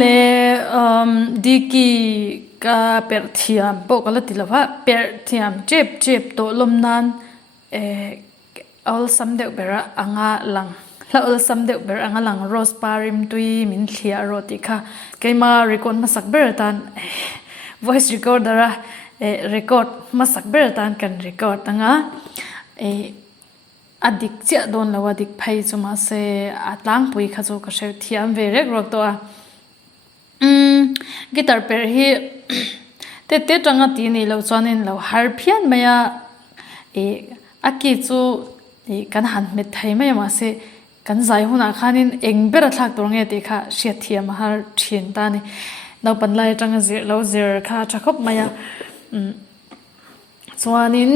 le diki ka perh thiam po kala tilava perh thiam chep to lomnan all samdeu bera anga lang la all samdeu bera anga lang rose rimtui min thlia roti kha keima record masak ber tan voice recorder record masak ber tan kan record anga adik chia don lawa dik phai chuma se atlang pui kha chu ka sheu thiam ve rek rok to a guitar per hi te tanga ti ni lo chuanin lo har phian maya aki chu kan han met thai mai ma se kan zai huna khanin engbera thlak tur nge te kha sia thiam har thin ta ni no pan lai tanga zir lo zir kha thakop maya chuanin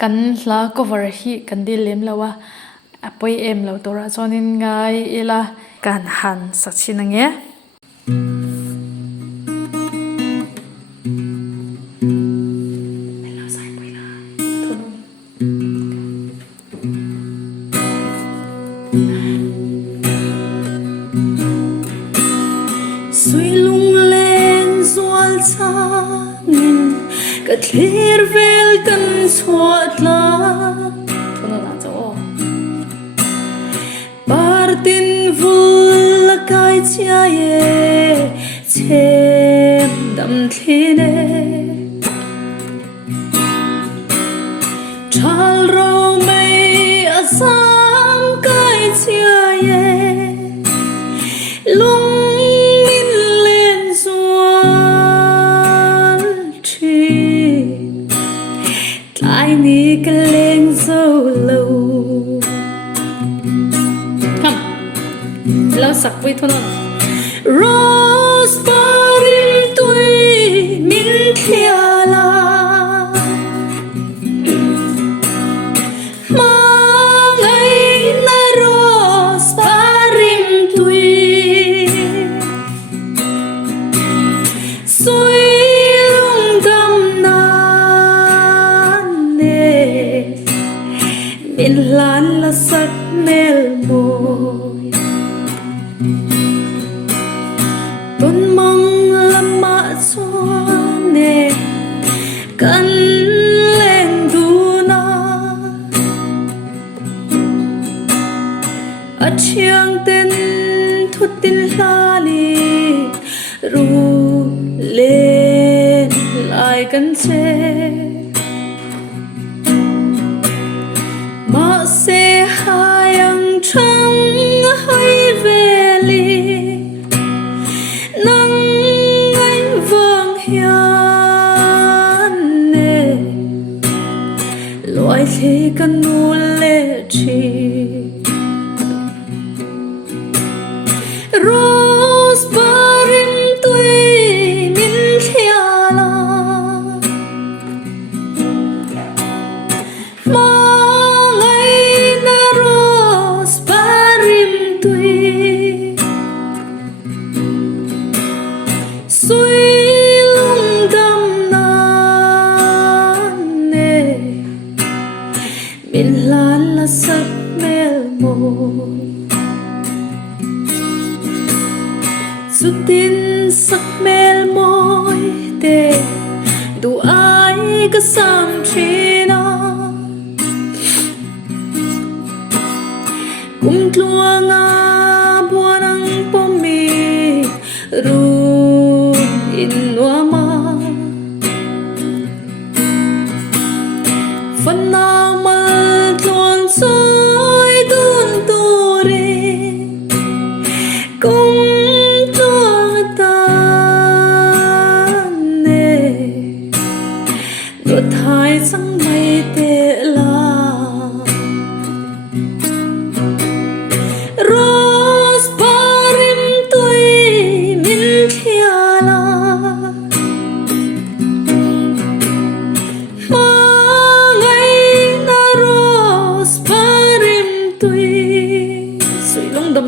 kan hla cover hi kan dil lem lawa apoi em lo tora chuanin ngai ela kan han sachina nge suy lung lên zual changin ka thlir vel kan chuat la partin vul kai chia ye chem dam thline chal ro mai asam kai chia ye lung ai ni cái lên sâu lâu không lâu sặc với thôi rose rim tui min thia la ma ngày na rose rim tui suy lung gam na min lan la sắc mel môi tôn mong lama chuane kan lên du na a chiang ten thut tin la li ru lên lại kan che mà sẽ hayang trăng hơi về li nắng anh vàng hiền nè loài thì cần nu lệ chi rose rim tui min thia la suy lung gam na ne min lan la sắc mel môi chút tin sắc mel môi te du ai ka sam china kum tlua nga buan ang pomi ru in nuama phần nào mà tuôn trôi tuôn tori cũng tuôn tan nè đột hai sang mây tệ la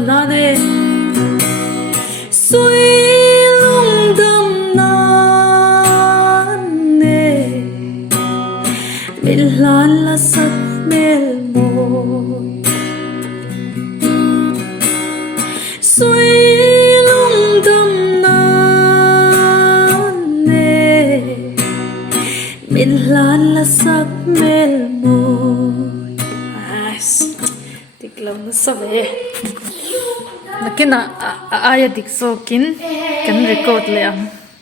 na ne suy lung đâm na ne min lan la sắc mel môi suy lung min lan la sak mel mo tiklo na sabe nakina aya dikso kin kan record le am